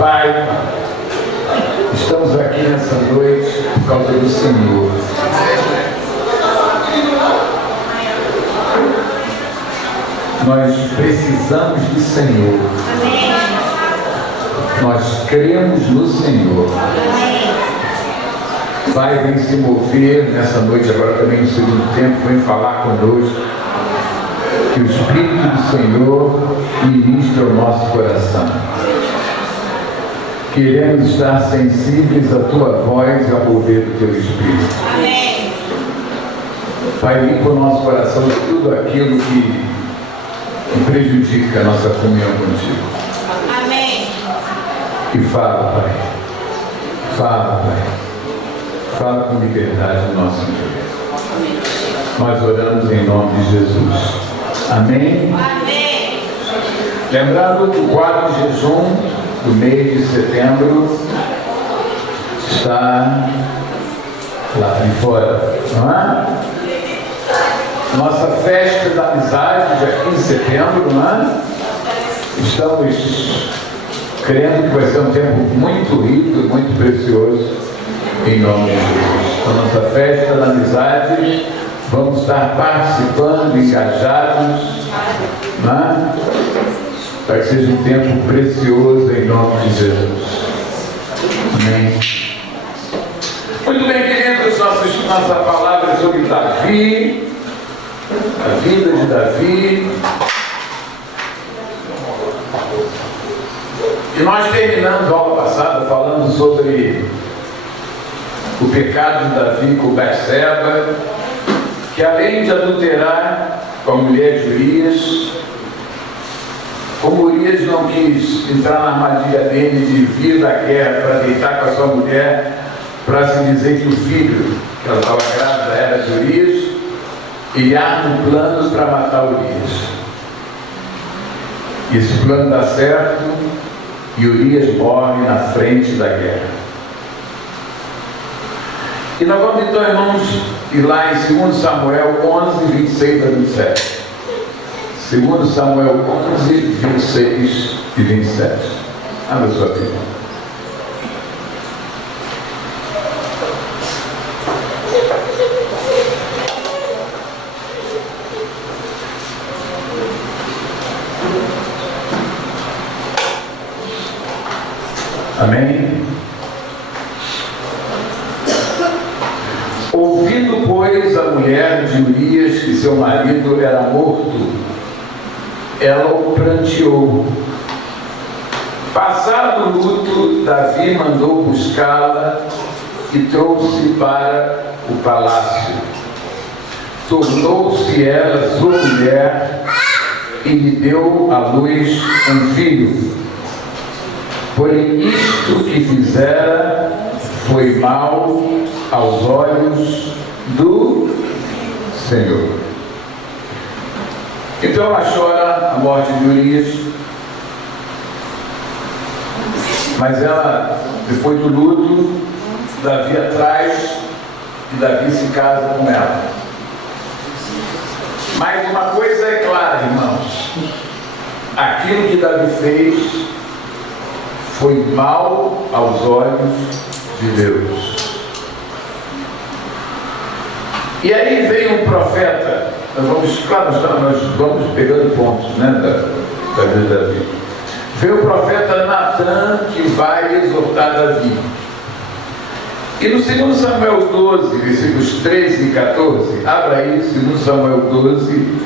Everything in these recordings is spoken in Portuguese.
Pai, estamos aqui nessa noite por causa do Senhor. Nós precisamos do Senhor. Nós cremos no Senhor. Pai, vem se mover nessa noite, agora também no segundo tempo, vem falar conosco. Que o Espírito do Senhor ministre ao nosso coração. Queremos estar sensíveis à Tua voz e ao mover do Teu Espírito. Amém. Pai, limpa o nosso coração de tudo aquilo que prejudica a nossa comunhão contigo. Amém. E fala, Pai. Fala, Pai. Fala com liberdade no nosso interior. Nós oramos em nome de Jesus. Amém? Amém. Lembrando que o quadro de jejum do mês de setembro está lá fora, não é? Nossa festa da amizade, dia 15 de setembro, não é? Estamos crendo que vai ser um tempo muito rico, muito precioso, em nome de Jesus. A nossa festa da amizade, vamos estar participando, engajados, não é? Para que seja um tempo precioso em nome de Jesus. Amém. Muito bem, queridos, nossa palavra é sobre Davi, a vida de Davi. E nós terminamos a aula passada falando sobre o pecado de Davi com Betseba, que além de adulterar com a mulher de Urias, como Urias não quis entrar na armadilha dele de vir da guerra para deitar com a sua mulher, para se dizer que o filho, que ela estava grávida, era de Urias, e arma um plano para matar Urias. Esse plano dá certo e Urias morre na frente da guerra. E nós vamos então, irmãos, ir lá em 2 Samuel 11, 26 a 27. 2 Samuel 11, 26 e 27. Abra sua Bíblia. Amém? Ouvindo, pois, a mulher de Urias que seu marido era morto, ela o pranteou. Passado o luto, Davi mandou buscá-la e trouxe para o palácio. Tornou-se ela sua mulher e lhe deu à luz um filho. Porém, isto que fizera foi mal aos olhos do Senhor. Então ela chora a morte de Urias, mas ela, depois do luto, Davi atrás e Davi se casa com ela. Mas uma coisa é clara, irmãos, aquilo que Davi fez foi mal aos olhos de Deus. E aí veio um profeta, nós vamos pegando pontos, né, da vida de Davi. Veio o profeta Natan, que vai exortar Davi. E no 2 Samuel 12, versículos 13 e 14, abra aí 2 Samuel 12,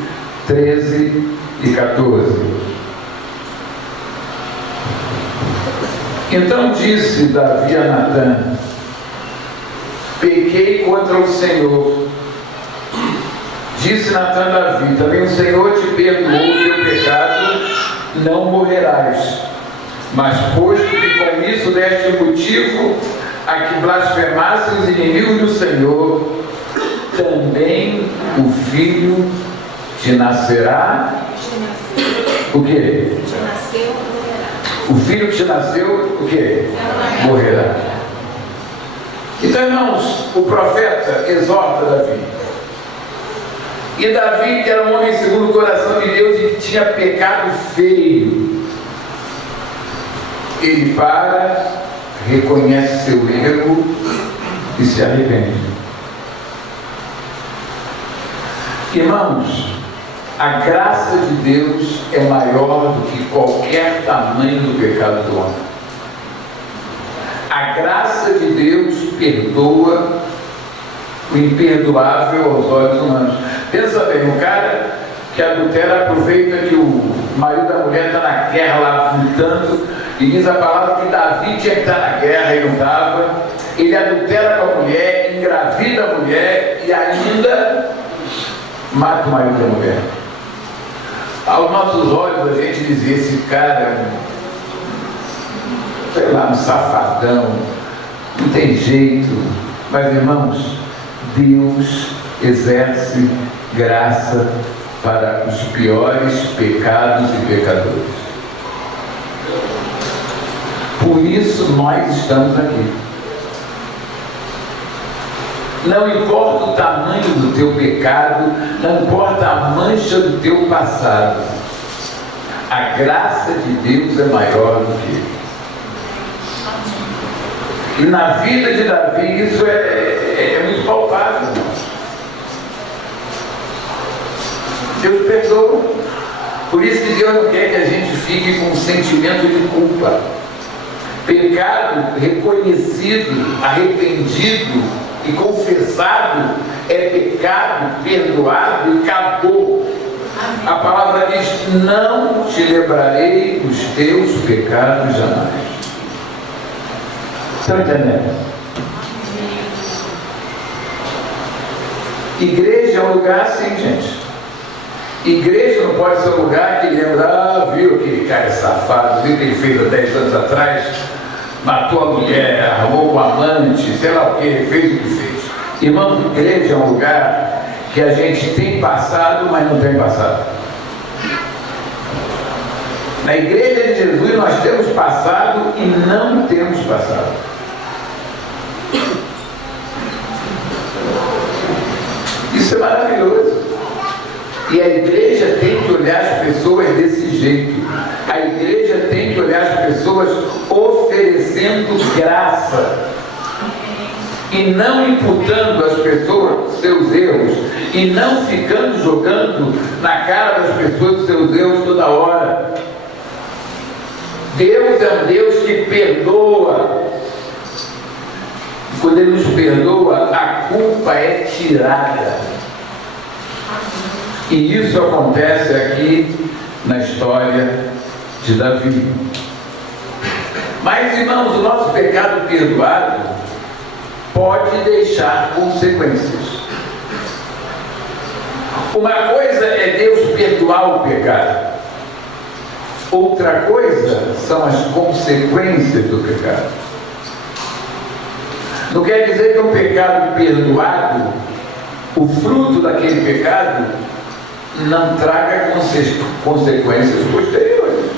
13 e 14. Então disse Davi a Natan: pequei contra o Senhor. Disse Natan a Davi: também o Senhor te perdoou o teu pecado, não morrerás. Mas posto que com isso deste motivo a que blasfemassem os inimigos do Senhor, também o filho te nascerá. O quê? O filho que te nasceu, o quê? Morrerá. Então, irmãos, o profeta exorta Davi. E Davi, que era um homem segundo o coração de Deus e que tinha pecado feio, ele para, reconhece seu erro e se arrepende. Irmãos, a graça de Deus é maior do que qualquer tamanho do pecado do homem. A graça de Deus perdoa o imperdoável aos olhos humanos. Pensa bem, um cara que adultera aproveita que o marido da mulher está na guerra lá lutando, e diz a palavra que Davi tinha que estar na guerra e não estava. Ele adultera com a mulher, engravida a mulher e ainda mata o marido da mulher. Aos nossos olhos a gente dizia: esse cara, sei lá, um safadão, não tem jeito. Mas, irmãos, Deus exerce graça para os piores pecados e pecadores. Por isso nós estamos aqui. Não importa o tamanho do teu pecado, não importa a mancha do teu passado, a graça de Deus é maior do que ele. E na vida de Davi isso é muito palpável. Deus perdoa. Por isso que Deus não quer que a gente fique com um sentimento de culpa. Pecado reconhecido, arrependido e confessado é pecado perdoado e acabou. A palavra diz: não te lembrarei os teus pecados jamais. Estão entendendo? Igreja é um lugar assim, gente. Igreja não pode ser um lugar que lembra: viu aquele cara safado, viu o que ele fez há 10 anos atrás, matou a mulher, arrumou com amante, sei lá o que, fez o que fez. Irmão, igreja é um lugar que a gente tem passado, mas não tem passado. Na igreja de Jesus nós temos passado e não temos passado. Isso é maravilhoso. E a igreja tem que olhar as pessoas desse jeito. A igreja tem que olhar as pessoas oferecendo graça e não imputando às pessoas seus erros e não ficando jogando na cara das pessoas seus erros toda hora. Deus é um Deus que perdoa. Quando Ele nos perdoa, a culpa é tirada. E isso acontece aqui na história de Davi. Mas, irmãos, o nosso pecado perdoado pode deixar consequências. Uma coisa é Deus perdoar o pecado. Outra coisa são as consequências do pecado. Não quer dizer que um pecado perdoado, o fruto daquele pecado, não traga consequências posteriores.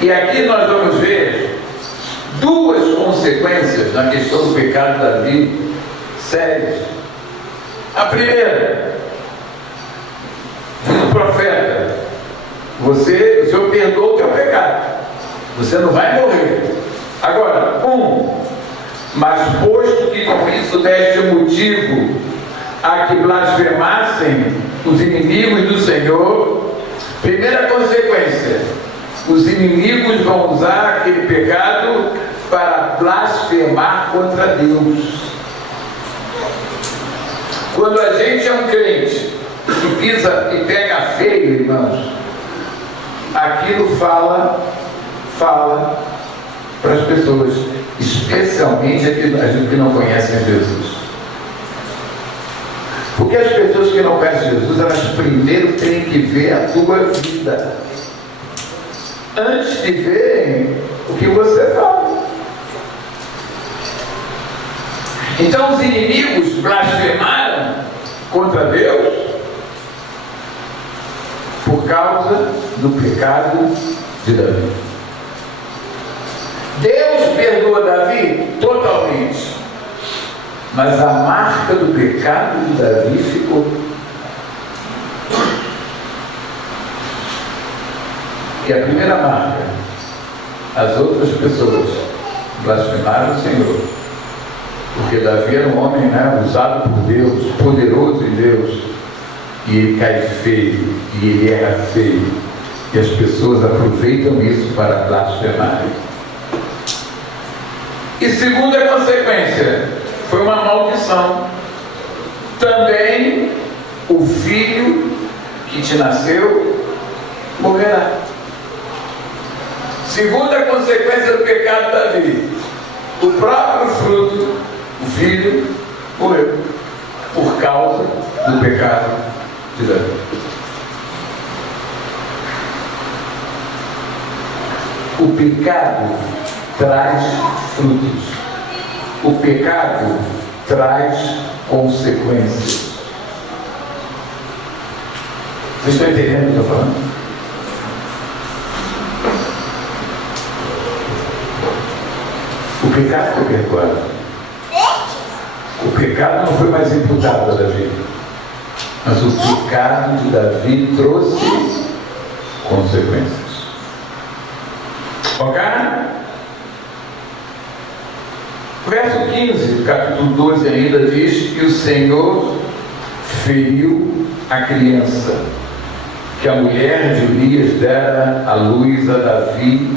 E aqui nós vamos ver duas consequências na questão do pecado de Davi, sérias. A primeira, diz o profeta: o Senhor perdoa o teu pecado, você não vai morrer. Agora, mas posto que com isso deste motivo a que blasfemassem os inimigos do Senhor, primeira consequência, os inimigos vão usar aquele pecado para blasfemar contra Deus. Quando a gente é um crente que pisa e pega feio, irmãos, aquilo fala para as pessoas, especialmente aqueles que não conhecem Jesus. Porque as pessoas que não conhecem Jesus, elas primeiro têm que ver a tua vida, antes de verem o que você fala. Então os inimigos blasfemaram contra Deus por causa do pecado de Davi. Deus perdoa Davi totalmente, mas a marca do pecado de Davi ficou. E a primeira marca, as outras pessoas blasfemaram o Senhor. Porque Davi era um homem, né, usado por Deus, poderoso em Deus. E ele cai feio, e ele erra feio. E as pessoas aproveitam isso para blasfemar. E segunda consequência, foi uma maldição. Também o filho que te nasceu morrerá. Segunda consequência do pecado de Davi, o próprio fruto, o filho, morreu por causa do pecado de Davi. O pecado traz frutos. O pecado traz consequências. Vocês estão entendendo o que eu estou falando? O pecado foi perdoado. O pecado não foi mais imputado a Davi. Mas o pecado de Davi trouxe consequências. Ok? O verso 15 do capítulo 12 ainda diz que o Senhor feriu a criança que a mulher de Urias dera à luz a Davi,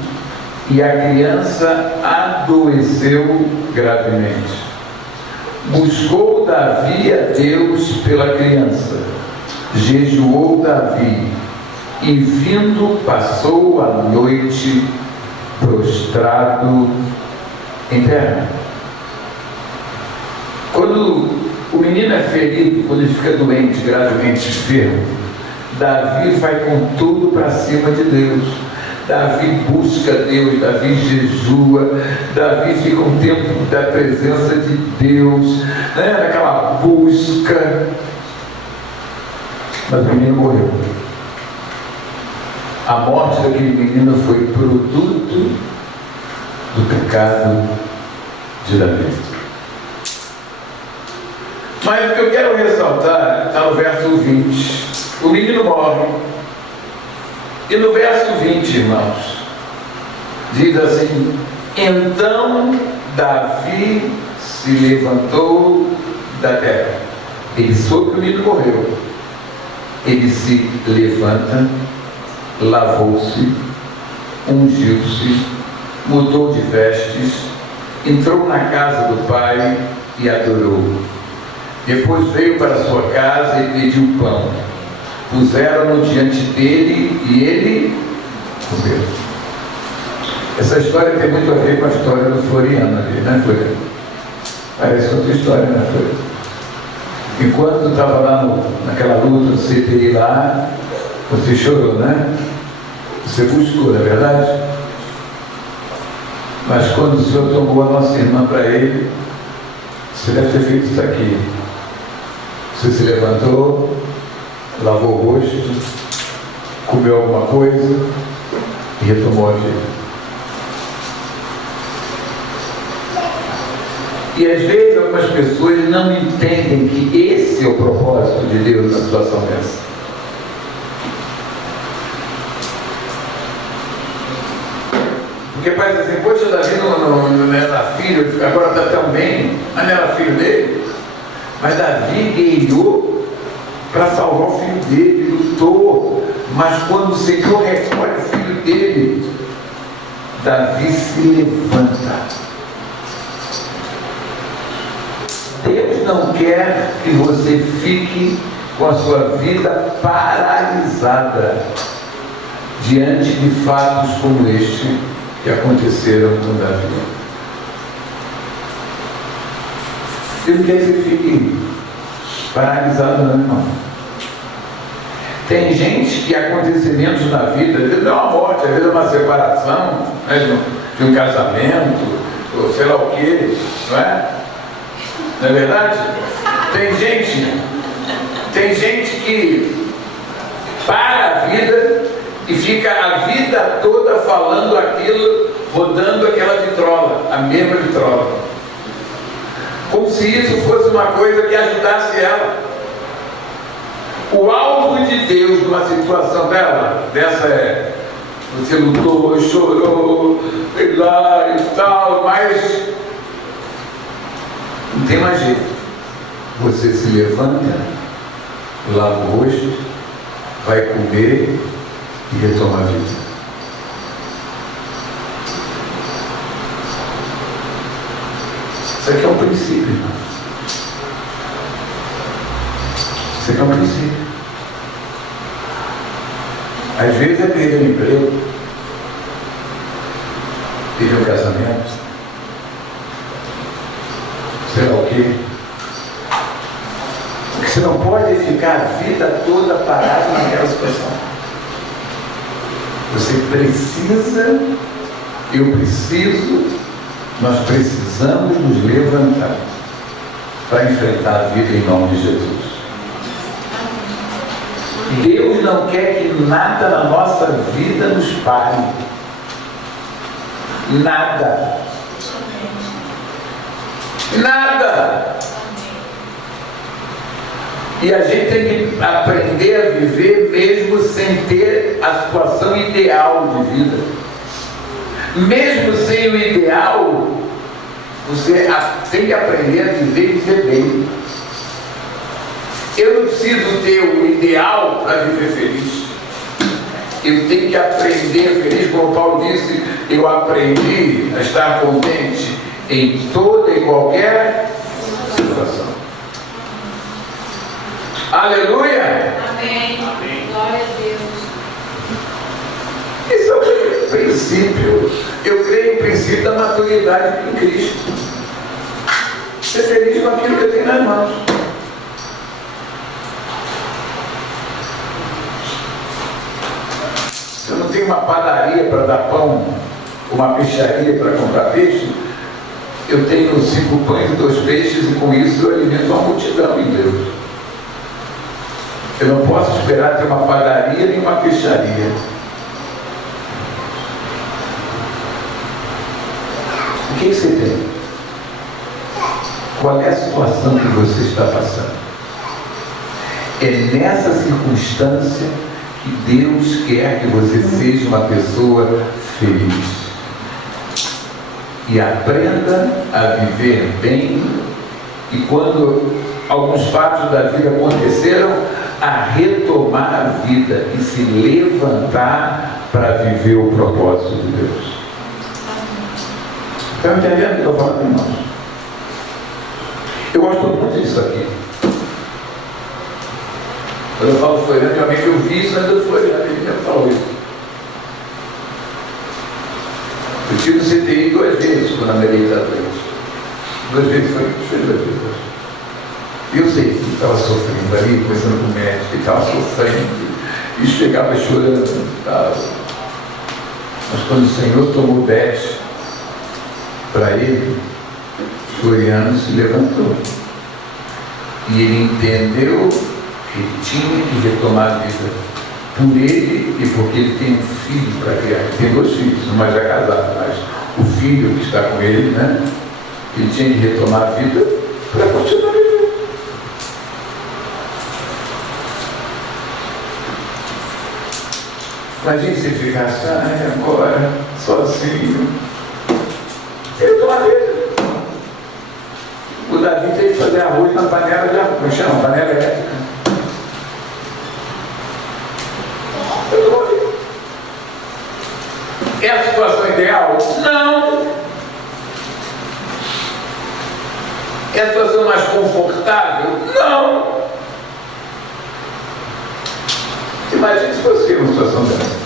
e a criança adoeceu gravemente. Buscou Davi a Deus pela criança, jejuou Davi, e vindo passou a noite prostrado em terra. Quando o menino é ferido, quando ele fica doente, gravemente enfermo, Davi vai com tudo para cima de Deus. Davi busca Deus, Davi jejua, Davi fica um tempo da presença de Deus, né? Naquela busca. Mas o menino morreu. A morte daquele menino foi produto do pecado de Davi. Mas o que eu quero ressaltar está no verso 20. O menino morre. E no verso 20, irmãos, diz assim: então Davi se levantou da terra. Ele soube que o menino morreu. Ele se levanta, lavou-se, ungiu-se, mudou de vestes, entrou na casa do pai e adorou. Depois veio para sua casa e pediu pão. Puseram-no diante dele e ele comeu. Essa história tem muito a ver com a história do Floriano ali, né, Floriano? Parece outra história, né, Floriano? Enquanto tu estava lá naquela luta do CPI lá, você chorou, né? Você buscou, não é verdade? Mas quando o Senhor tomou a nossa irmã para ele, você deve ter feito isso aqui. Você se levantou, lavou o rosto, comeu alguma coisa e retomou a vida. E às vezes algumas pessoas não entendem que esse é o propósito de Deus na situação dessa. Porque parece assim, poxa, Davi não era filho, agora está tão bem, mas não era filho dele. Mas Davi guerreou para salvar o filho dele, lutou, mas quando o Senhor recolhe o filho dele, Davi se levanta. Deus não quer que você fique com a sua vida paralisada diante de fatos como este que aconteceram com Davi. Deus não quer que você fique paralisado, não, irmão. Tem gente que acontecimentos na vida, às vezes é uma morte, às vezes é uma separação, né, de um casamento, ou sei lá o que, não é? Não é verdade? Tem gente que para a vida e fica a vida toda falando aquilo, rodando aquela vitrola, a mesma vitrola. Como se isso fosse uma coisa que ajudasse ela. O alvo de Deus numa situação dessa é: Você lutou, chorou, foi lá e tal, mas não tem mais jeito. Você se levanta, lava o rosto, vai comer e retoma a vida. Isso aqui é um princípio, irmão. Isso aqui é um princípio. Às vezes é perder o emprego, perder o casamento, sei lá o quê. Porque você não pode ficar a vida toda parado naquela situação. Você precisa, eu preciso, nós precisamos nos levantar para enfrentar a vida em nome de Jesus. Deus não quer que nada na nossa vida nos pare. Nada. Nada. E a gente tem que aprender a viver mesmo sem ter a situação ideal de vida. Mesmo sem o ideal, você tem que aprender a viver e viver bem. Eu não preciso ter o ideal para viver feliz. Eu tenho que aprender a feliz, como Paulo disse, eu aprendi a estar contente em toda e qualquer situação. Aleluia! Amém. Glória a Deus. Esse é o princípio. Eu creio no princípio da maturidade em Cristo. Ser feliz com aquilo que eu tenho nas mãos. Se eu não tenho uma padaria para dar pão, uma peixaria para comprar peixe, eu tenho 5 pães e 2 peixes e com isso eu alimento uma multidão em Deus. Eu não posso esperar ter uma padaria nem uma peixaria. O que você tem? Qual é a situação que você está passando? É nessa circunstância que Deus quer que você seja uma pessoa feliz. E aprenda a viver bem. E quando alguns fatos da vida aconteceram, a retomar a vida e se levantar para viver o propósito de Deus. Estão entendendo o que eu estou falando, irmãos? Eu gosto muito disso aqui. Quando eu falo Floriano, realmente eu vi isso ainda do Floriano, ele mesmo falou isso. Eu tive no CTI 2 vezes quando a Maria estava doente. 2 vezes foi 2 vezes. E eu sei que ele estava sofrendo ali, conversando com o médico, ele estava sofrendo e chegava chorando. Mas quando o Senhor tomou 10 para ele, Floriano se levantou. E ele entendeu que tinha que retomar a vida por ele e porque ele tem um filho para criar. Ele tem 2 filhos, um mais já casado, mas o filho que está com ele, né? Ele tinha que retomar a vida para continuar vivendo. Imagine se ficasse agora, sozinho. Ele tomar a vida. O Davi teve que fazer arroz na panela de arroz. Como chama? Panela elétrica. Eu tomou a vida. É a situação ideal? Não. É a situação mais confortável? Não. Imagine se fosse uma situação dessa.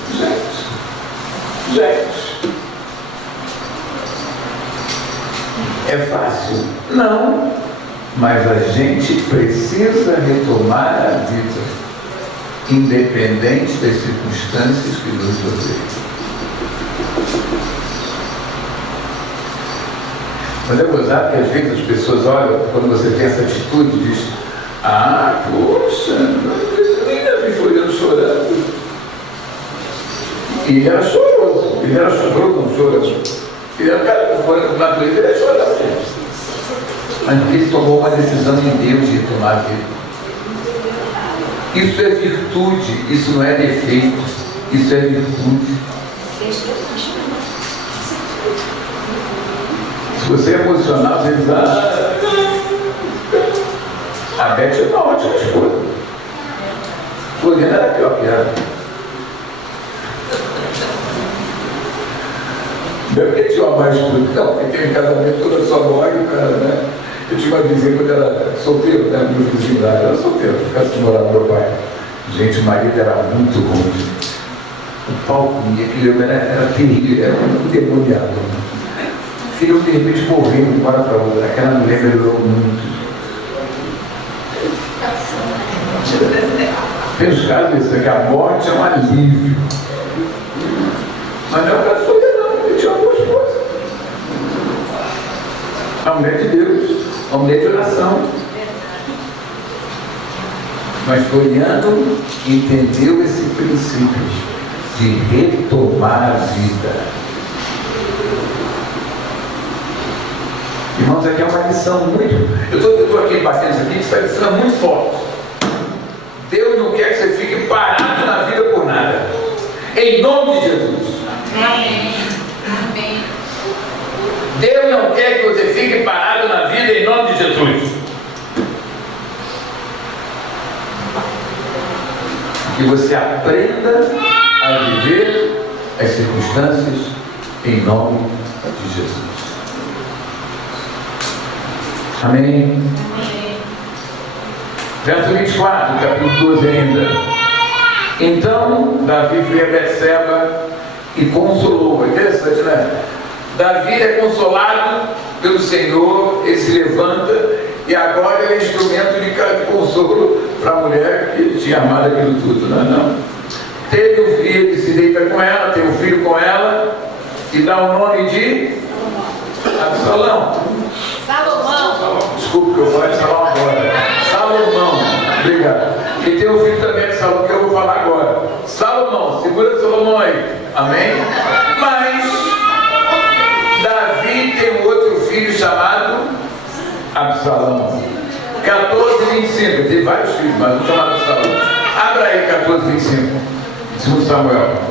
Gente. É fácil? Não. Mas a gente precisa retomar a vida, independente das circunstâncias que nos rodeiam. Mas é gozado que às vezes as pessoas olham, quando você tem essa atitude, diz: ah, poxa, eu nem vi Floriano chorando. E ele era choroso, não choroso. Ele era um cara com natureza, ele era choroso. Mas porque ele tomou uma decisão em Deus de tomar a vida. Isso é virtude, isso não é defeito, isso é virtude. Se você é emocional, você diz, a Beth é uma ótima esposa. Floriana era pior que ela. Não é porque tinha uma mais esposa, não, porque tem um casamento toda só morre o cara, né? Eu tinha uma vizinha quando era solteiro, né? Meu vizinho lá era solteiro, ficasse de morar com meu pai. Gente, o marido era muito ruim. O pau comia, aquilo era terrível, era muito demoniado. Queria de repente morrer de uma hora para outra. Aquela mulher melhorou muito. Tem os casos disso, que a morte é um alívio. Mas não é o caso de Floriana, não. Ele tinha uma boa esposa. A mulher de Deus, a mulher de oração. Mas Floriano entendeu esse princípio de retomar a vida. Irmãos, aqui é uma lição muito... Eu estou aqui batendo isso aqui, essa lição é muito forte. Deus não quer que você fique parado na vida por nada. Em nome de Jesus. Amém. Deus não quer que você fique parado na vida em nome de Jesus. Que você aprenda a viver as circunstâncias em nome de Jesus. Amém? Verso 24, capítulo 12 ainda. Então, Davi veio a Betseba e consolou. É interessante, né? Davi é consolado pelo Senhor, ele se levanta e agora ele é instrumento de consolo para a mulher que tinha amado aquilo tudo. Não. Teve um filho, ele se deita com ela, tem um filho com ela e dá o nome de Absalão. Salomão. Desculpa que eu vou falar agora. Salomão, obrigado. E tem um filho também de Salomão que eu vou falar agora. Salomão, segura Salomão aí. Amém? Mas Davi tem um outro filho chamado Absalão. 14, 25. Tem vários filhos, mas não chamado Absalão. Abra aí 14, 25. 2 Samuel.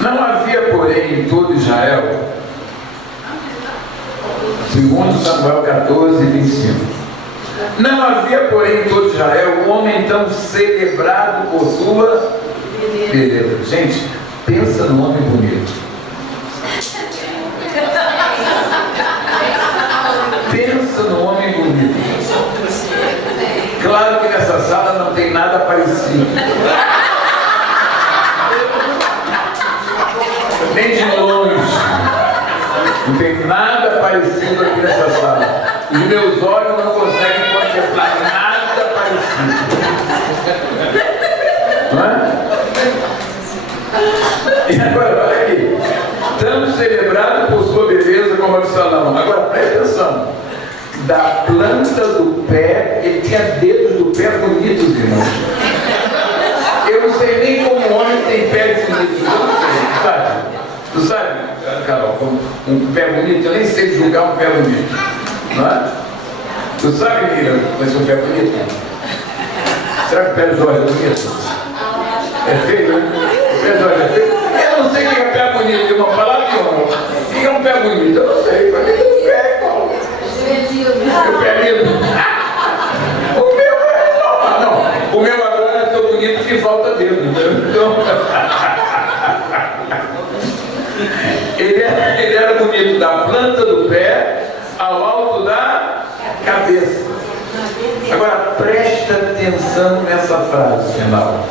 Não havia, porém, em todo Israel, 2 Samuel 14, 25. Não havia, porém, em todo Israel um homem tão celebrado por sua beleza. Gente, pensa no homem bonito. Pensa no homem bonito. Claro que nessa sala não tem nada parecido. Nem de longe. Não tem nada parecido aqui nessa sala. Os meus olhos não conseguem contemplar nada parecido. Não é? E agora, olha aqui. Tão celebrado por sua beleza como Absalão. Agora, presta atenção. Da planta do pé, ele tinha dedos do pé bonitos, irmãos. Eu não sei nem como um homem tem pé bonito. Eu não sei, sabe? Tu sabe, Carol, um pé bonito? Eu nem sei julgar um pé bonito. Não é? Tu sabe, Miriam, mas um pé bonito? Será que o pé do Jorge é bonito? É feio, né? O pé do Jorge é feio? Eu não sei o que é pé bonito, de uma palavra de honra. O que é um pé bonito? Eu não sei. Para mim, o pé é igual. O pé é lindo. O meu é normal. Não, o meu agora é tão bonito que falta dedo. Então, ele era bonito da planta do pé ao alto da cabeça. Agora presta atenção nessa frase final.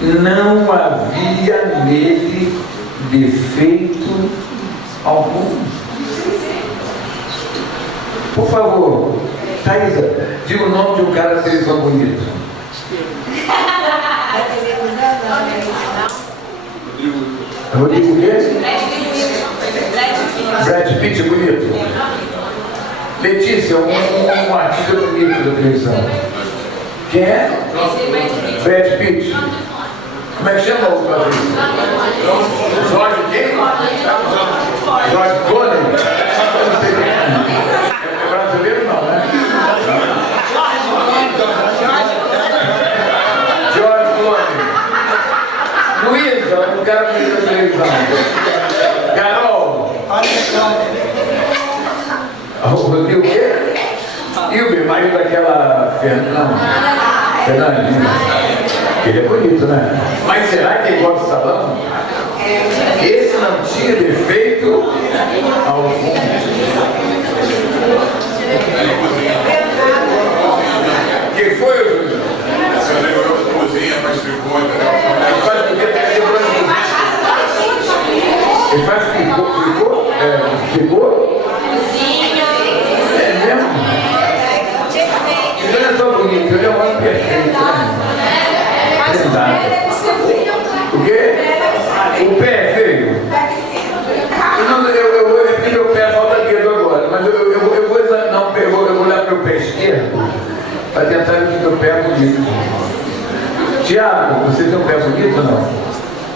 Não havia nele defeito algum. Por favor, Thaisa, diga o nome de um cara que eles são bonitos. Rodrigo quê? Brad Pitt bonito. Letícia, um artista bonito da televisão. Quem é? Brad Pitt. Como é que chama o Patrícia? Jorge quem? Jorge Clooney? Eu não sei quem é. É brasileiro não, né? George Clooney. quero ver a televisão. Carol! O quê? E o meu marido daquela Fernandinha? Ele é bonito, né? Mas será que é igual ao salão? Esse não tinha defeito algum. Que foi, Júlio? Você lembrou de cozinha, mas ficou, entendeu? Ele faz o que? Ele faz ficou? Ficou? É mesmo? Ele não é tão bonito, ele é um homem perfeito, né? Verdade. O quê? O pé é feio? Eu meu pé falta dedo agora, mas eu vou examinar, eu vou olhar para o pé esquerdo para tentar ver que meu pé é bonito. Tiago, você tem um pé bonito ou não?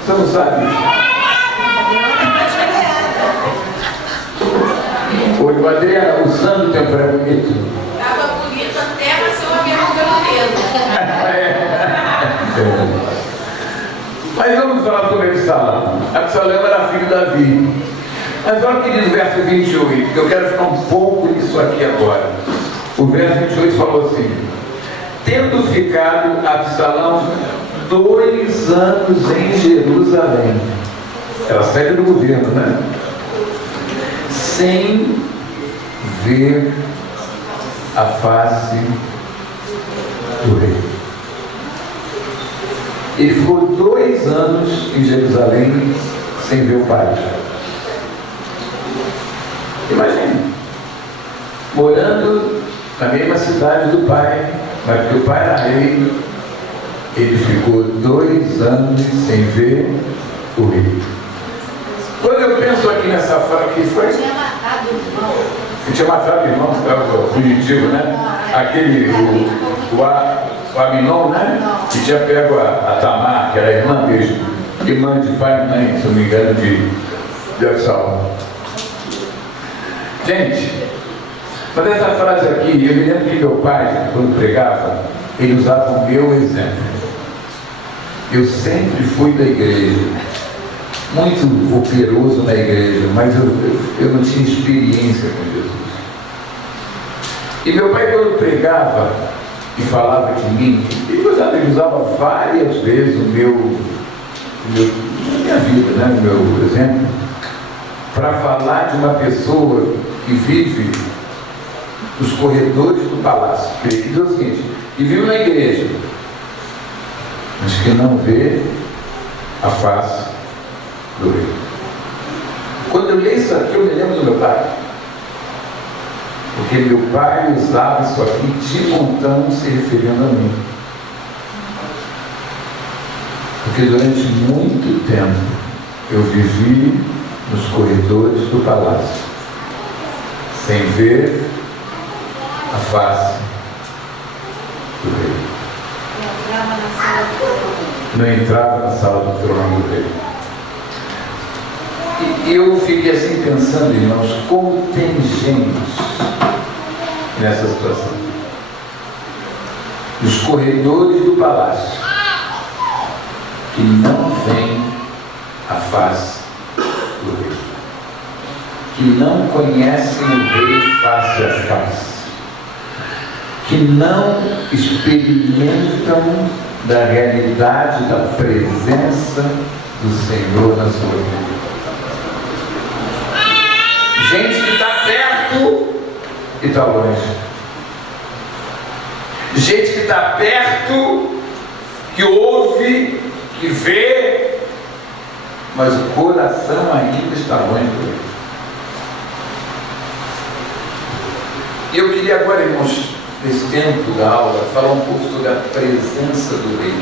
Você não sabe? Oi, Adriana, o Sandro tem um pé bonito? Estava bonito até na sua minha dedo. Mas vamos falar sobre Absalão. Absalão era filho de Davi. Mas olha o que diz o verso 28, que eu quero ficar um pouco nisso aqui agora. O verso 28 falou assim: tendo ficado Absalão 2 anos em Jerusalém, era sede do governo, né? Sem ver a face do rei. Ele ficou 2 anos em Jerusalém sem ver o pai. Imagine, morando na mesma cidade do pai, mas porque o pai era rei, ele ficou 2 anos sem ver o rei. Quando eu penso aqui nessa frase, que foi? Tinha matado o irmão. Ele tinha matado o irmão, o fugitivo, né? Aquele, o Aminon, né? Que tinha pego a Tamar, que era irmã dele, irmã de pai e mãe, se não me engano, de Absalão. Gente, mas essa frase aqui, eu me lembro que meu pai, quando pregava, ele usava o meu exemplo. Eu sempre fui da igreja, muito operoso na igreja, mas eu não tinha experiência com Jesus. E meu pai, quando pregava e falava de mim, ele usava várias vezes a minha vida, né, o meu exemplo, para falar de uma pessoa que vive nos corredores do palácio. Ele diz o seguinte: que vive na igreja, mas que não vê a face do rei. Quando eu leio isso aqui, eu me lembro do meu pai. Porque meu pai usava isso aqui de montão se referindo a mim. Porque durante muito tempo eu vivi nos corredores do palácio, sem ver a face do rei. Não entrava na sala do trono do rei. E eu fiquei assim pensando, irmãos, como tem gente nessa situação. Nos corredores do palácio, que não vem a face do rei, que não conhecem o rei face a face, que não experimentam da realidade da presença do Senhor na sua vida. Gente que está perto e está longe. Gente que está perto, que ouve, que vê, mas o coração ainda está longe do rei. E eu queria agora, irmãos, nesse tempo da aula, falar um pouco sobre a presença do rei,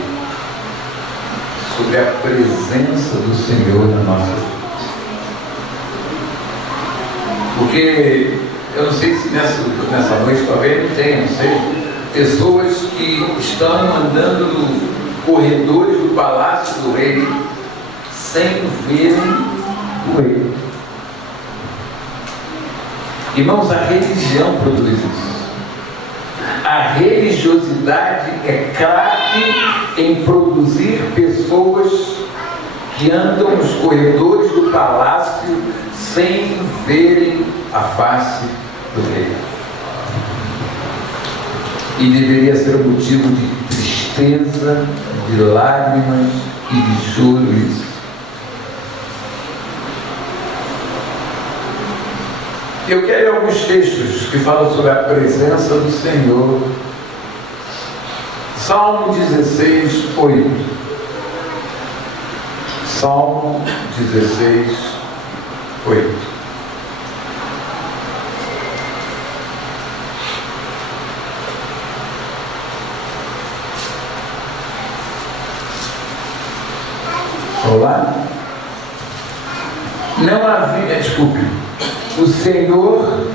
sobre a presença do Senhor na nossa vida. Porque eu não sei se nessa noite talvez não tenha, não sei, pessoas que estão andando nos corredores do palácio do rei sem verem o rei. Irmãos, a religião produz isso. A religiosidade é craque em produzir pessoas que andam nos corredores do palácio sem verem a face do rei. E deveria ser motivo de tristeza, de lágrimas e de choro isso. Eu quero ir a alguns textos que falam sobre a presença do Senhor. Salmo 16, 8. Salmo 16, 8. Olá? Não havia, desculpe. O Senhor,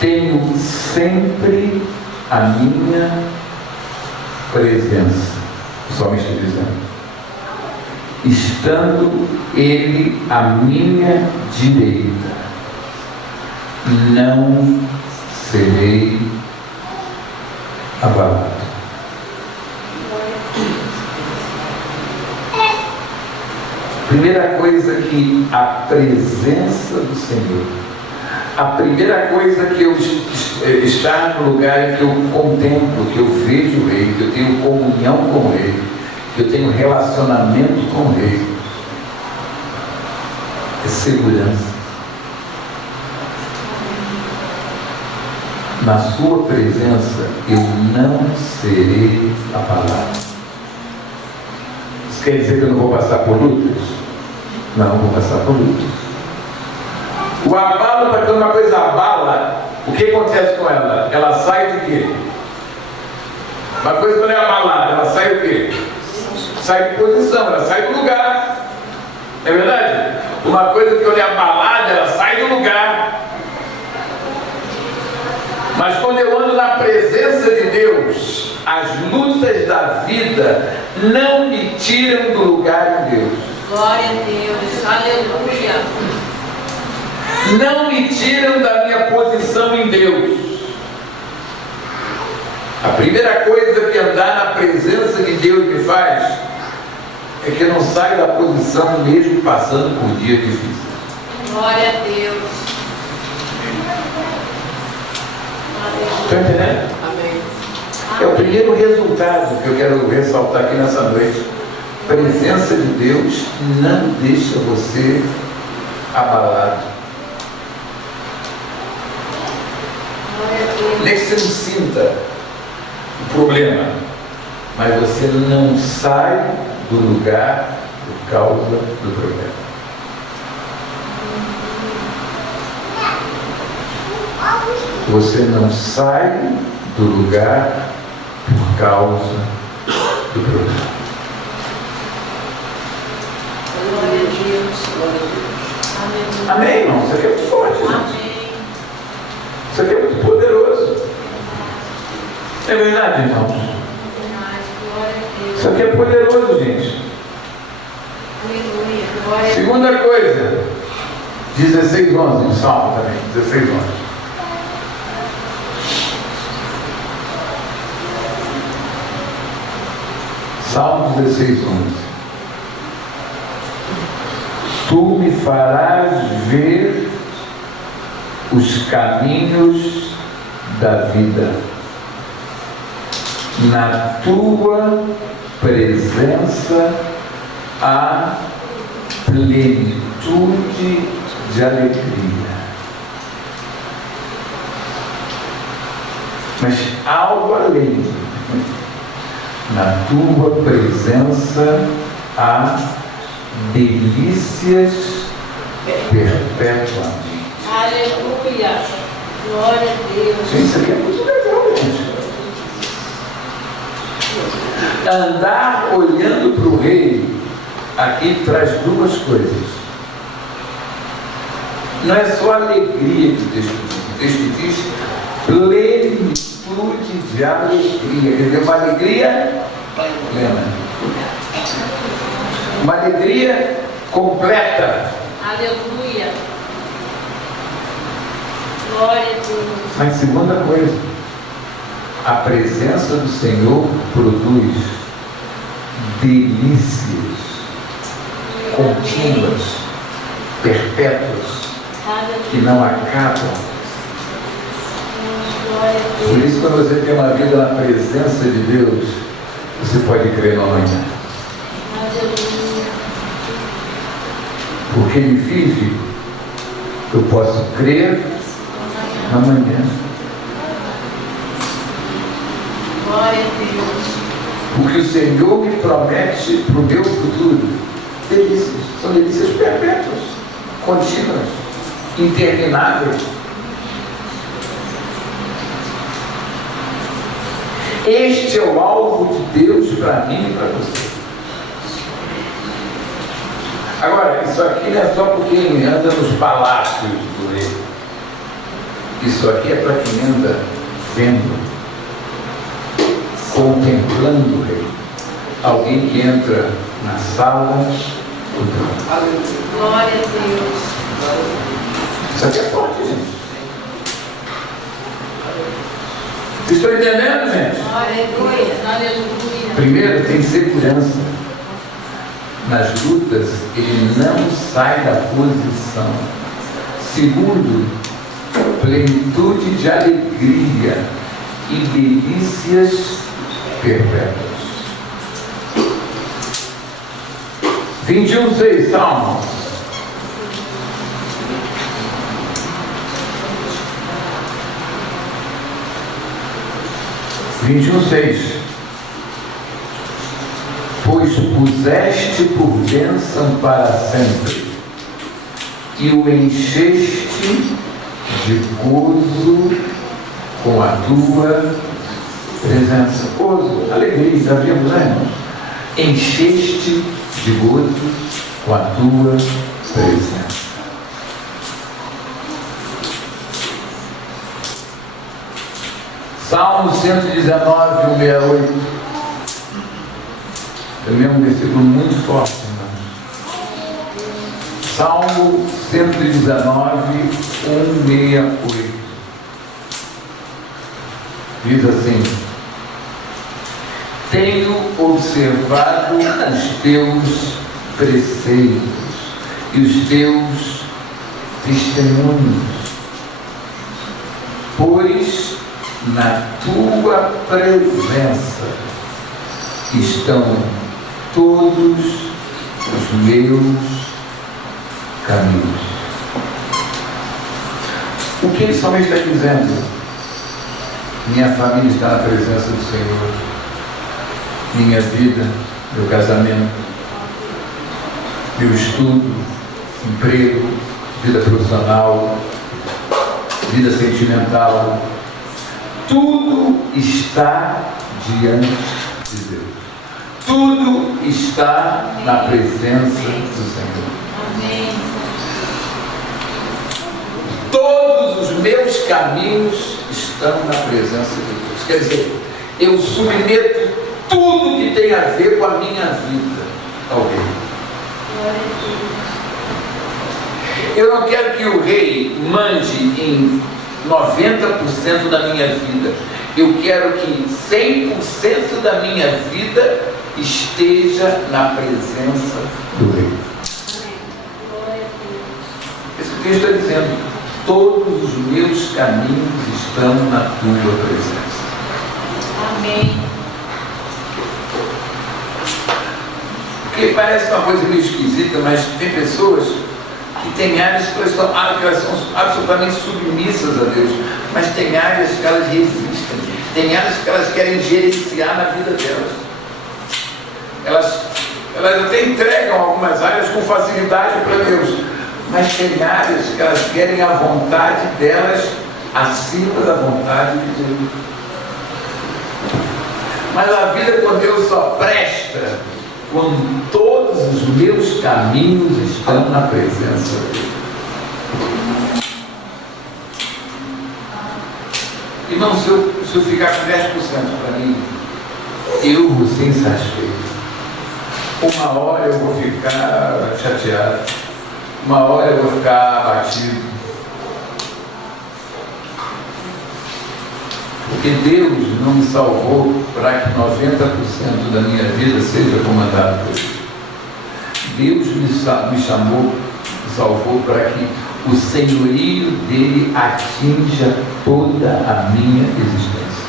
tenho sempre a minha presença. O salmista dizendo. Estando Ele à minha direita, não serei abalado. Primeira coisa que a presença do Senhor, a primeira coisa que eu estar no lugar em que eu contemplo, que eu vejo o Rei, que eu tenho comunhão com o Rei, que eu tenho relacionamento com o Rei, é segurança. Na sua presença eu não serei abalado. Isso quer dizer que eu não vou passar por lutas? Não vou passar por lutas. O abalo, para quando uma coisa abala, o que acontece com ela? Ela sai de quê? Uma coisa quando é abalada, ela sai o quê? Sai de posição, ela sai do lugar. É verdade? Uma coisa que quando é abalada, ela sai do lugar. Mas quando eu ando na presença de Deus, as lutas da vida não me tiram do lugar de Deus. Glória a Deus, aleluia. Não me tiram da minha posição em Deus. A primeira coisa que andar na presença de Deus me faz é que eu não saio da posição mesmo passando por dias difíceis. Glória a Deus. Está entendendo? Amém. É o primeiro resultado que eu quero ressaltar aqui nessa noite. A presença de Deus não deixa você abalado. Nem que você não sinta o problema, mas você não sai do lugar por causa do problema. Você não sai do lugar por causa do problema. Glória a Deus, glória a Deus. Amém. Amém, irmão? Isso aqui é muito forte, gente. Amém. Isso aqui é muito poderoso. É verdade, irmãos? Glória a Deus. Isso aqui é poderoso, gente. Aleluia. Glória a Deus. Segunda coisa, 16:11, no Salmo também, 16:11. Salmo 16:11. Tu me farás ver os caminhos da vida. Na tua presença há plenitude de alegria. Mas algo além. Na tua presença há delícias perpetuamente. Aleluia. Glória a Deus. Gente, isso aqui é muito legal, gente. Andar olhando para o Rei aqui traz duas coisas. Não é só alegria que o texto diz. O texto diz plenitude de alegria. Quer dizer, uma alegria plena. Uma alegria completa. Aleluia. Glória a Deus. Mas segunda coisa, a presença do Senhor produz delícias contínuas, perpétuas, que não acabam. Por isso, quando você tem uma vida na presença de Deus, você pode crer no amanhã. Porque Ele vive, eu posso crer no amanhã. Glória a Deus. Porque o Senhor me promete para o meu futuro delícias. São delícias perpétuas, contínuas, intermináveis. Este é o alvo de Deus para mim e para você. Agora, isso aqui não é só para quem anda nos palácios do rei. Isso aqui é para quem anda vendo, contemplando o rei. Alguém que entra na sala do trono. Glória a Deus. Isso aqui é forte, gente. Vocês estão entendendo, gente? Aleluia. Primeiro, tem segurança. Nas lutas, ele não sai da posição. Segundo, plenitude de alegria e delícias perpétuas. 21:6, Salmos. Pois puseste por bênção para sempre, e o encheste de gozo com a tua presença. Gozo, alegria, já vimos, né, irmãos? Encheste de gozo com a tua presença. Salmo 119, 168. Também é um versículo muito forte, irmãos. Salmo 119, 168. Diz assim: tenho observado os teus preceitos e os teus testemunhos, pois na tua presença estão todos os meus caminhos. O que ele somente está dizendo? Minha família está na presença do Senhor. Minha vida, meu casamento, meu estudo, emprego, vida profissional, vida sentimental, tudo está diante de Deus. Tudo está na presença do Senhor. Amém. Todos os meus caminhos estão na presença de Deus. Quer dizer, eu submeto tudo que tem a ver com a minha vida ao Rei. Glória a Deus. Eu não quero que o Rei mande em 90% da minha vida. Eu quero que 100% da minha vida esteja na presença do Rei. Glória a Deus. Esse texto está dizendo: todos os meus caminhos estão na tua presença. Amém. Porque parece uma coisa meio esquisita, mas tem pessoas que têm áreas que elas são absolutamente submissas a Deus, mas tem áreas que elas resistem, tem áreas que elas querem gerenciar na vida delas. Elas até entregam algumas áreas com facilidade para Deus, mas tem áreas que elas querem a vontade delas acima da vontade de Deus. Mas a vida com Deus só presta quando todos os meus caminhos estão na presença dele. Irmão, se eu ficar com 10% para mim, eu vou ser insatisfeito. Uma hora eu vou ficar chateado, uma hora eu vou ficar abatido. Porque Deus não me salvou para que 90% da minha vida seja comandado por Ele. Deus me chamou, me salvou para que o senhorio dele atinja toda a minha existência.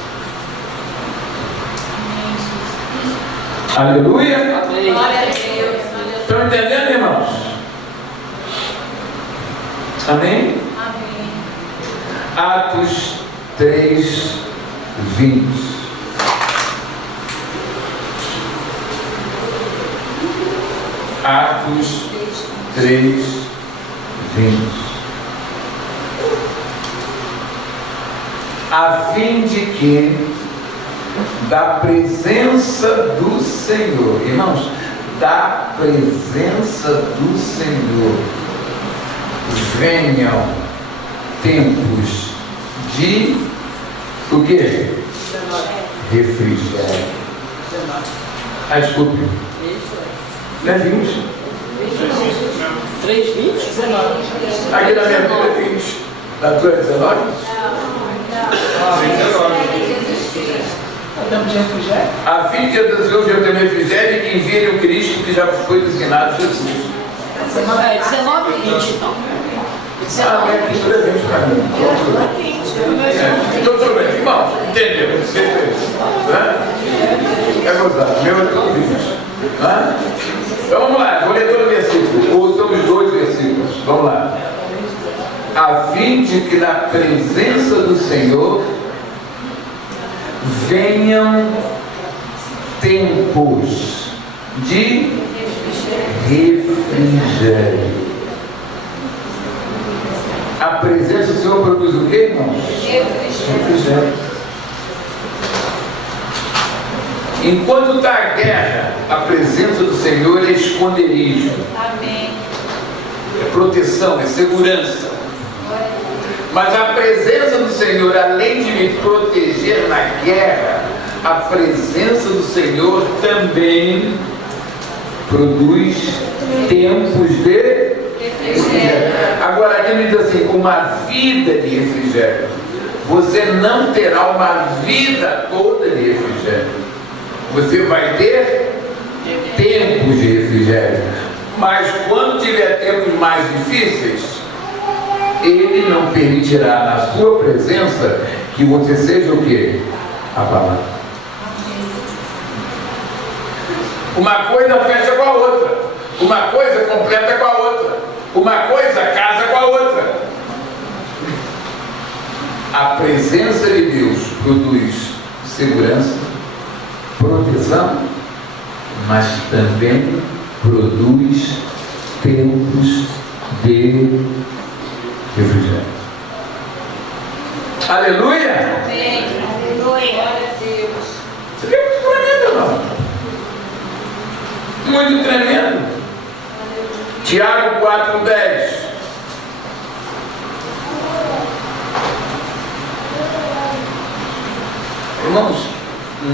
Aleluia! Glória a Deus. Estão entendendo, irmãos? Amém? Amém. Atos 3, 20. Atos 3, 20. A fim de que da presença do Senhor, irmãos, da presença do Senhor venham tempos de o quê? Refrigério. Ah, desculpe. Não é 20? 3:20? Aqui na minha Bíblia é 20. Na tua é 19? Tempo de refrigério? A fim de que o Senhor venha ter refrigério e que envie o Cristo que já foi designado Jesus. É 19 e 20, então. Ah, mas aqui tudo é 20 para mim. Então tudo bem, irmão, entendeu? É gozado, meu é tudo 20. Então vamos lá, vou ler todo o versículo, ou são os 2 versículos. Vamos lá. A fim de que na presença do Senhor venham tempos de refrigério. A presença do Senhor produz o quê, irmãos? Refrigério. Enquanto está a guerra, a presença do Senhor é esconderijo. Amém. É proteção, é segurança. Mas a presença do Senhor, além de me proteger na guerra, a presença do Senhor também produz tempos de refrigério. Agora aqui me diz assim, uma vida de refrigério. Você não terá uma vida toda de refrigério. Você vai ter tempos de refrigério. Mas quando tiver tempos mais difíceis, Ele não permitirá na sua presença que você seja o quê? Abalado. Uma coisa fecha com a outra. Uma coisa completa com a outra. Uma coisa casa com a outra. A presença de Deus produz segurança, proteção, mas também produz tempos de refrigério. Aleluia! Amém. Aleluia. Glória a Deus. Isso aqui é muito tremendo, irmão. Muito tremendo. Tiago 4:10. Irmãos,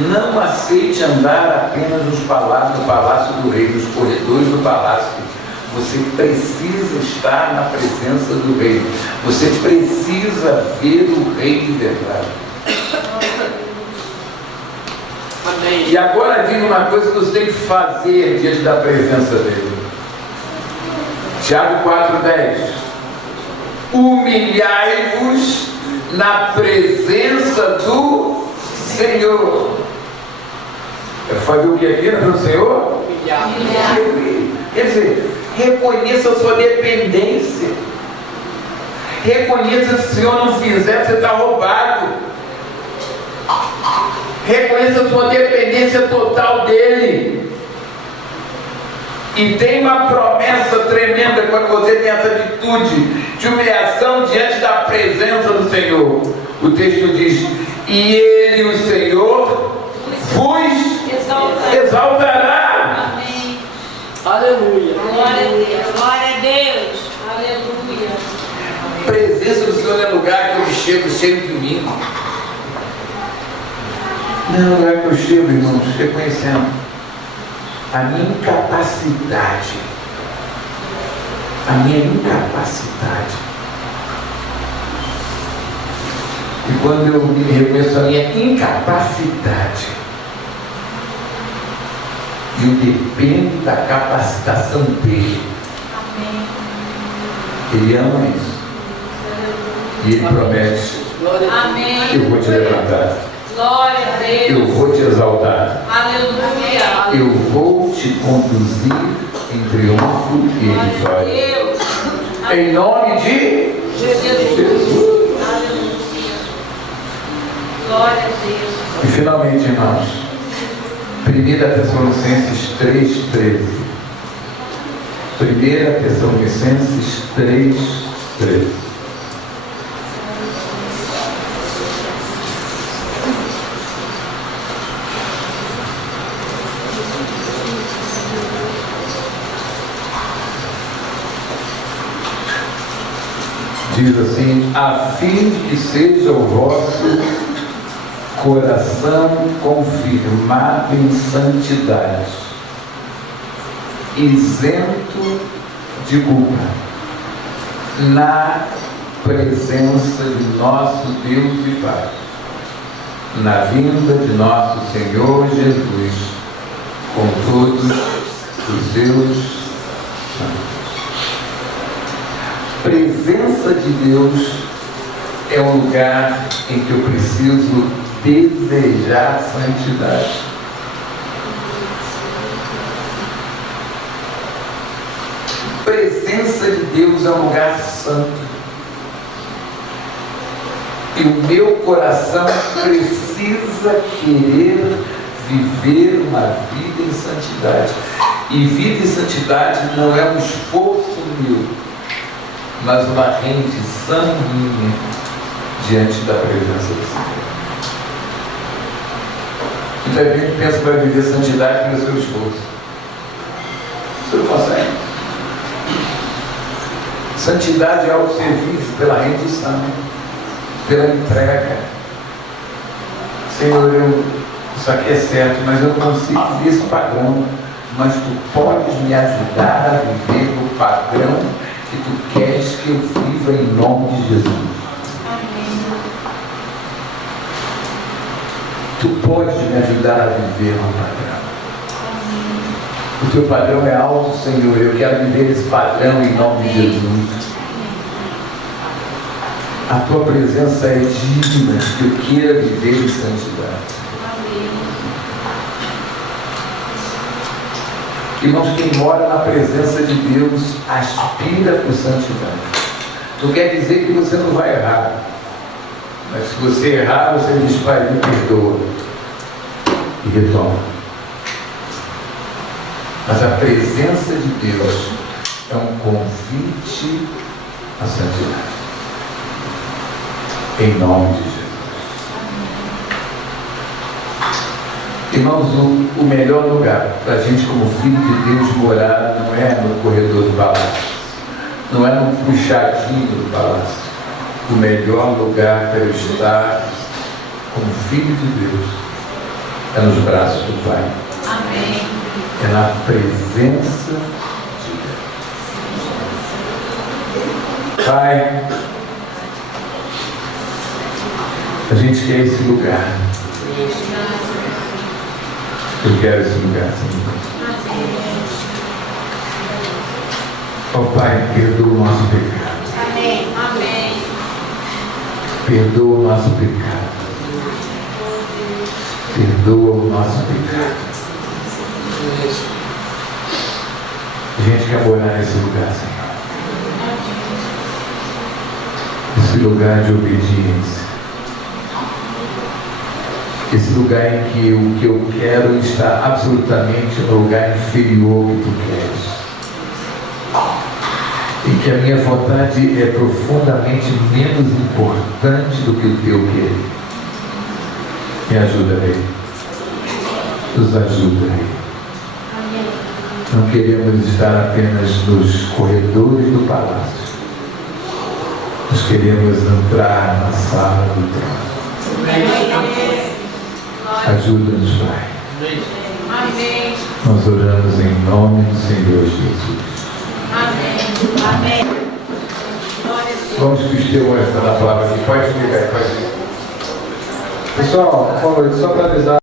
não aceite andar apenas no palácio do rei, nos corredores do palácio. Você precisa estar na presença do rei. Você precisa ver o rei de verdade. Amém. E agora diga uma coisa que você tem que fazer diante da presença dele. Tiago 4:10. Humilhai-vos na presença do Senhor. Fazer o que aqui na presença do Senhor? Quer dizer, reconheça a sua dependência. Reconheça que se o Senhor não fizer, você está roubado. Reconheça a sua dependência total dele. E tem uma promessa tremenda quando você tem essa atitude de humilhação diante da presença do Senhor. O texto diz: e ele, o Senhor, vos exaltará. Amém. Aleluia. Glória a Deus. Glória a Deus. Aleluia. A presença do Senhor é lugar que eu chego cheio de mim. Não é lugar que eu chego, irmãos, reconhecendo a minha incapacidade. A minha incapacidade. E quando eu me reconheço a minha incapacidade, E eu dependo da capacitação dele. Ele ama isso. E ele promete: Glória a Deus. Amém. eu vou te levantar, Glória a Deus. eu vou te exaltar, Aleluia. eu vou te conduzir em triunfo e em Glória a vitória. Deus. Em nome de Jesus. Aleluia. Glória a Deus. E finalmente, irmãos, 1 Tessalonicenses 3,13. 1 Tessalonicenses 3,13. Diz assim: a fim de que seja o vosso coração confirmado em santidade, isento de culpa, na presença de nosso Deus e Pai, na vinda de nosso Senhor Jesus, com todos os seus santos. Presença de Deus é um lugar em que eu preciso desejar santidade. Presença de Deus é um lugar santo. E o meu coração precisa querer viver uma vida em santidade. E vida em santidade não é um esforço meu, mas uma rendição minha diante da presença do Senhor. Muita gente pensa que vai viver santidade pelo seu esforço. Você não consegue. Santidade é algo que você vive pela rendição, pela entrega. Senhor, isso aqui é certo, mas eu não consigo viver esse padrão. Mas Tu podes me ajudar a viver o padrão que Tu queres que eu viva em nome de Jesus. Tu podes me ajudar a viver um padrão. O Teu padrão é alto, Senhor. Eu quero viver esse padrão em nome de Jesus. A Tua presença é digna de que eu queira viver em santidade. Irmãos, quem mora na presença de Deus aspira por santidade. Não quer dizer que você não vai errar. Mas se você errar, você diz: Pai, me perdoa. E retoma. Mas a presença de Deus é um convite à santidade. Em nome de Jesus. Irmãos, o melhor lugar para a gente como filho de Deus morar não é no corredor do palácio. Não é no puxadinho do palácio. O melhor lugar para eu estar como filho de Deus é nos braços do Pai. Amém. É na presença de Deus. Pai, a gente quer esse lugar. Eu quero esse lugar, Senhor. Ó Pai, perdoa o nosso pecado. Amém. Amém. Perdoa o nosso pecado. Perdoa o nosso pecado. A gente quer morar nesse lugar, Senhor. Esse lugar de obediência. Esse lugar em que o que eu quero está absolutamente no lugar inferior que Tu queres. E que a minha vontade é profundamente menos importante do que o Teu querer. Me ajuda, Rei. Nos ajuda, Rei. Não queremos estar apenas nos corredores do palácio. Nós queremos entrar na sala do trono. Ajuda-nos, Pai. Amém. Nós oramos em nome do Senhor Jesus. Amém. Amém. Glória a Deus. Vamos que os testemunhos da palavra aqui. Pode explicar, pode. Pessoal, por favor, só para avisar.